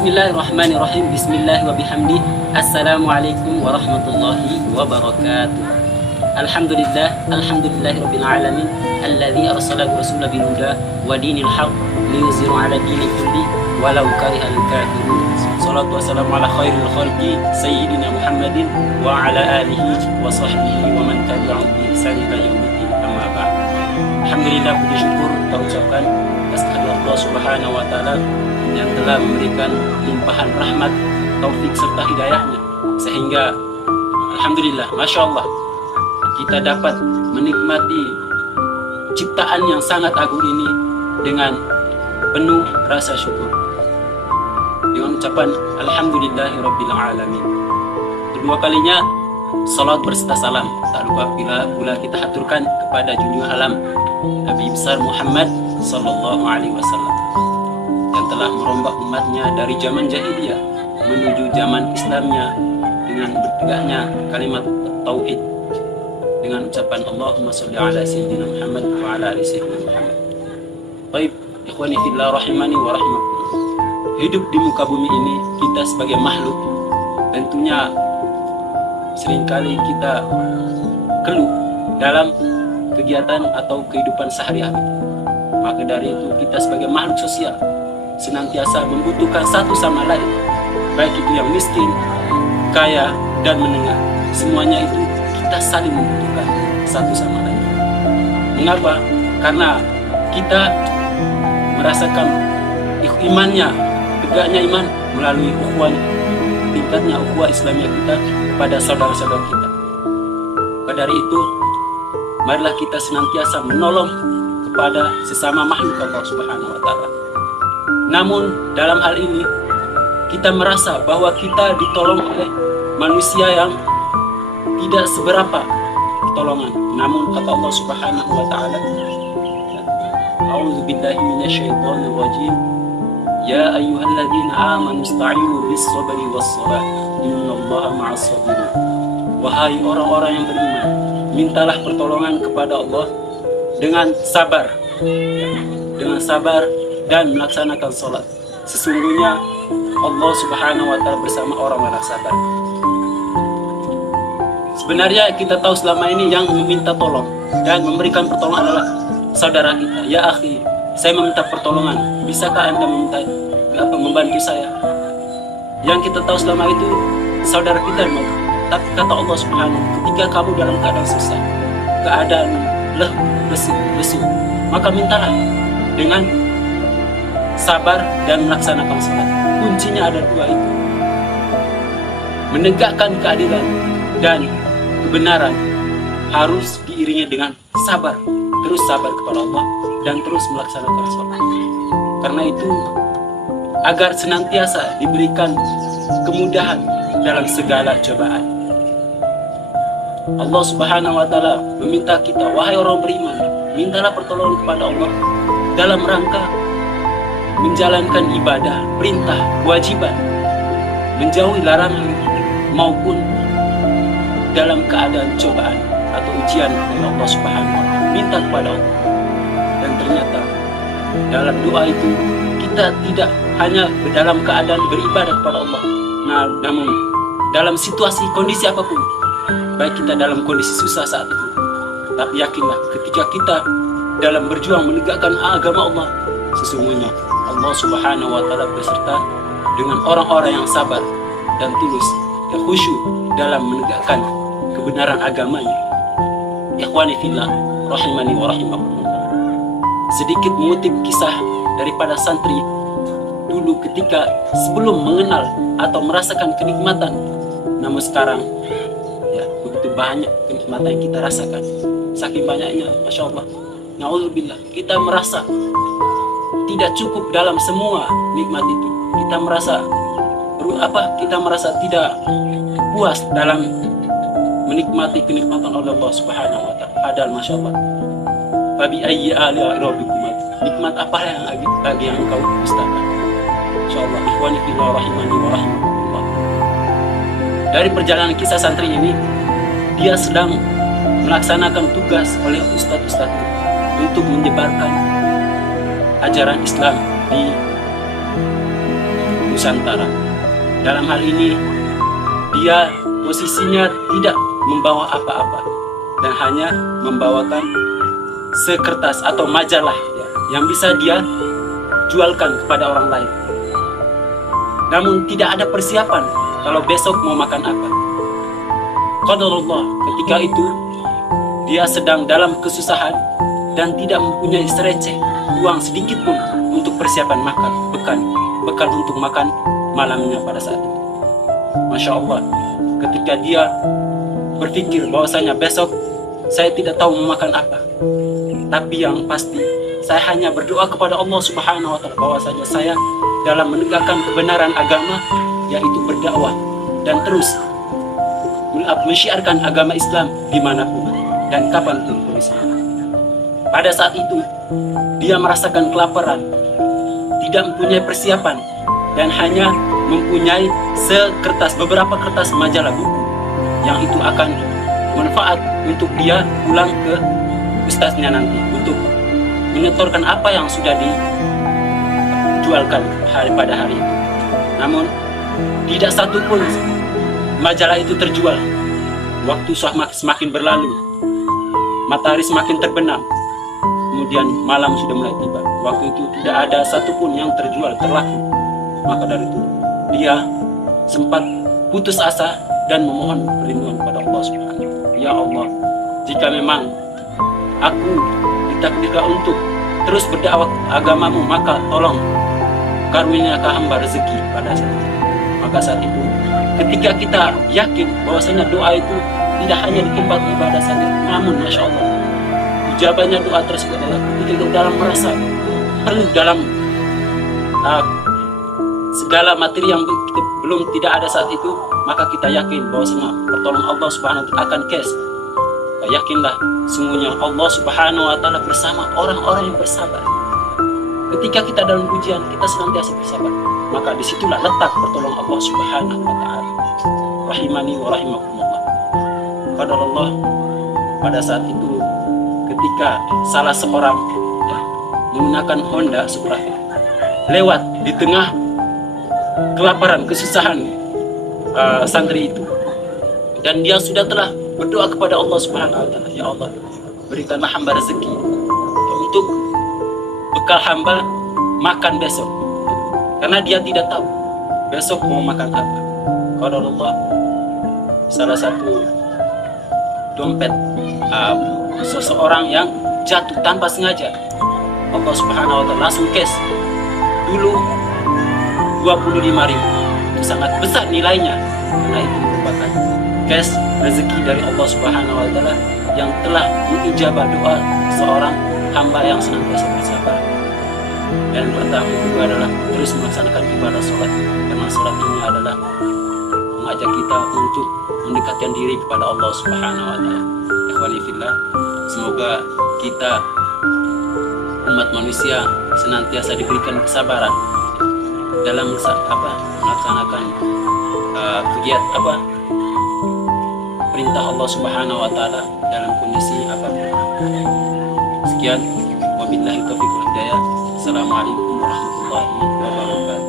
Bismillahirrahmanirrahim. Bismillah wa bihamdi. Assalamualaikum warahmatullahi wabarakatuh. Alhamdulillah, alhamdulillahirabbil alamin, alladzi arsala rasulahu bil huda wa dinil haqq liyuzhiru 'ala dini kulli walau karihal kafirun. Shalatu wassalamu ala khairil khalqi sayyidina Muhammadin wa ala alihi wa sahbihi wa man tabi'ahum bi ihsan ila yaumiddin. Amma ba'd. Alhamdulillah, puji syukur kita ucapkan atas kehadirat Allah Subhanahu wa taala yang telah memberikan limpahan rahmat, taufik serta hidayahnya, sehingga alhamdulillah, masya Allah, kita dapat menikmati ciptaan yang sangat agung ini dengan penuh rasa syukur, dengan ucapan alhamdulillahirabbil alamin. Kedua kalinya salat berserta salam tak lupa pula kita haturkan kepada junjungan alam Nabi besar Muhammad sallallahu alaihi wasallam yang telah merombak umatnya dari zaman jahiliyah menuju zaman Islamnya dengan bertegaknya kalimat tauhid dengan ucapan Allahumma sholli ala sayyidina Muhammad wa ala ali sayyidina Muhammad. Baik, ikhwani fillah rahimani wa rahimakumullah. Hidup di muka bumi ini kita sebagai makhluk tentunya seringkali kita keluh dalam kegiatan atau kehidupan sehari-hari. Maka dari itu kita sebagai makhluk sosial senantiasa membutuhkan satu sama lain, baik itu yang miskin, kaya, dan menengah. Semuanya itu kita saling membutuhkan satu sama lain. Mengapa? Karena kita merasakan imannya, tegaknya iman melalui ukhuwah, tingkatnya ukhuwah Islamiyah kita kepada saudara-saudara kita. Maka dari itu, marilah kita senantiasa menolong kepada sesama makhluk Allah Subhanahu wa taala. Namun dalam hal ini kita merasa bahwa kita ditolong oleh manusia yang tidak seberapa pertolongan. Namun kata Allah Subhanahu wa taala, A'udzu billahi minasyaitonir rajim. Ya ayyuhalladzina amanu ista'inu bis-sabri was-shalah. Innallaha ma'as-sabirin. Wahai orang-orang yang beriman, mintalah pertolongan kepada Allah dengan sabar. Dengan sabar dan melaksanakan sholat. Sesungguhnya Allah Subhanahu wa ta'ala bersama orang yang sabar. Sebenarnya kita tahu selama ini yang meminta tolong dan memberikan pertolongan adalah saudara kita. Ya akhi, saya meminta pertolongan, bisakah anda membantu saya? Yang kita tahu selama itu saudara kita. Tapi kata Allah Subhanahu, ketika kamu dalam keadaan susah, keadaan lesu, maka mintalah dengan sabar dan melaksanakan sholat. Kuncinya ada dua itu: menegakkan keadilan dan kebenaran harus diiringi dengan sabar, terus sabar kepada Allah dan terus melaksanakan sholat. Karena itu, agar senantiasa diberikan kemudahan dalam segala cobaan, Allah Subhanahu wa ta'ala meminta kita, wahai orang beriman, mintalah pertolongan kepada Allah dalam rangka menjalankan ibadah, perintah, kewajiban, menjauhi larangan, maupun dalam keadaan cobaan atau ujian dari Allah Subhanahu wa ta'ala. Minta kepada Allah. Dan ternyata dalam doa itu kita tidak hanya dalam keadaan beribadah kepada Allah, namun dalam situasi kondisi apapun, baik kita dalam kondisi susah saat itu, tapi yakinlah ketika kita dalam berjuang menegakkan agama Allah, sesungguhnya Allah Subhanahu wa ta'ala beserta dengan orang-orang yang sabar dan tulus, yang khusyuk dalam menegakkan kebenaran agamanya. Ikhwani fillah rahimani wa rahimakumullah. Sedikit mengutip kisah daripada santri dulu ketika sebelum mengenal atau merasakan kenikmatan, namun sekarang ya begitu banyak kenikmatan yang kita rasakan. Saking banyaknya, masya Allah, na'udzubillah, kita merasa tidak cukup dalam semua nikmat itu. Kita merasa tidak puas dalam menikmati kenikmatan Allah Subhanahu wa ta'ala. Padahal masya Allah, fabi ayyi ala'i rabbikum, nikmat apa yang lagi yang engkau dustakan? Insyaallah, ikhwani fillah rahimani wa rahimakumullah. Dari perjalanan kisah santri ini, dia sedang melaksanakan tugas oleh ustadz untuk menyebarkan ajaran Islam di Nusantara. Dalam hal ini dia posisinya tidak membawa apa-apa dan hanya membawakan sekertas atau majalah ya, yang bisa dia jualkan kepada orang lain. Namun tidak ada persiapan kalau besok mau makan apa. Qadarullah, ketika itu dia sedang dalam kesusahan dan tidak mempunyai sereceh uang sedikit pun untuk persiapan makan, bekal untuk makan malamnya pada saat itu. Masya Allah, ketika dia berpikir bahwasanya besok saya tidak tahu mau makan apa, tapi yang pasti saya hanya berdoa kepada Allah Subhanahu wa Ta'ala bahwasanya saya dalam menegakkan kebenaran agama, yaitu berdakwah dan terus mensyiarkan agama Islam dimanapun dan kapanpun kondisinya. Pada saat itu dia merasakan kelaparan, tidak mempunyai persiapan dan hanya mempunyai beberapa kertas majalah buku yang itu akan manfaat untuk dia pulang ke ustaznya nanti untuk menyetorkan apa yang sudah dijualkan pada hari itu. Namun tidak satu pun majalah itu terjual. Waktu semakin berlalu, matahari semakin terbenam, kemudian malam sudah mulai tiba. Waktu itu tidak ada satupun yang terjual, terlaku. Maka dari itu dia sempat putus asa dan memohon perlindungan kepada Allah Subhanahu wa Ta'ala. Ya Allah, jika memang aku ditakdirkan untuk terus berdakwah agamamu, maka tolong karuniakan hamba rezeki pada saat itu. Maka saat itu ketika kita yakin bahwasanya doa itu tidak hanya di tempat ibadah saja, namun Masya Allah ujabannya doa tersebut adalah ketika kita dalam merasa perlu dalam segala materi yang kita belum tidak ada saat itu, maka kita yakin bahwasanya pertolongan Allah Subhanahu wa Ta'ala akan kes. Yakinlah sungguhnya Allah Subhanahu wa Ta'ala bersama orang-orang yang bersabar. Ketika kita dalam ujian, kita senantiasa bersabar, maka disitulah letak pertolongan Allah Subhanahu wa Ta'ala. Rahimani wa rahimakumullah. Qadarullah, pada saat itu ketika salah seorang menggunakan Honda Supra lewat di tengah kelaparan, kesusahan santri itu, dan dia telah berdoa kepada Allah Subhanahu wa Ta'ala, ya Allah, berikanlah hamba rezeki untuk bekal hamba makan besok, karena dia tidak tahu besok mau makan apa. Qadarullah, salah satu dompet seseorang yang jatuh tanpa sengaja, Allah Subhanahu wa Ta'ala langsung cash dulu 25.000. Itu sangat besar nilainya, karena itu merupakan cash rezeki dari Allah Subhanahu wa Ta'ala yang telah mengijabah doa seorang hamba yang senantiasa bersabar. Dan pertama juga adalah terus melaksanakan ibadah sholat, karena sholat ini adalah mengajak kita untuk mendekatkan diri kepada Allah Subhanahu wa Ta'ala. Ikhwani fillah, semoga kita umat manusia senantiasa diberikan kesabaran dalam melaksanakan kegiatan perintah Allah Subhanahu wa Ta'ala dalam kondisi apapun. Sekian, wabillahi taufiq wal hidayah. Assalamualaikum warahmatullahi wabarakatuh.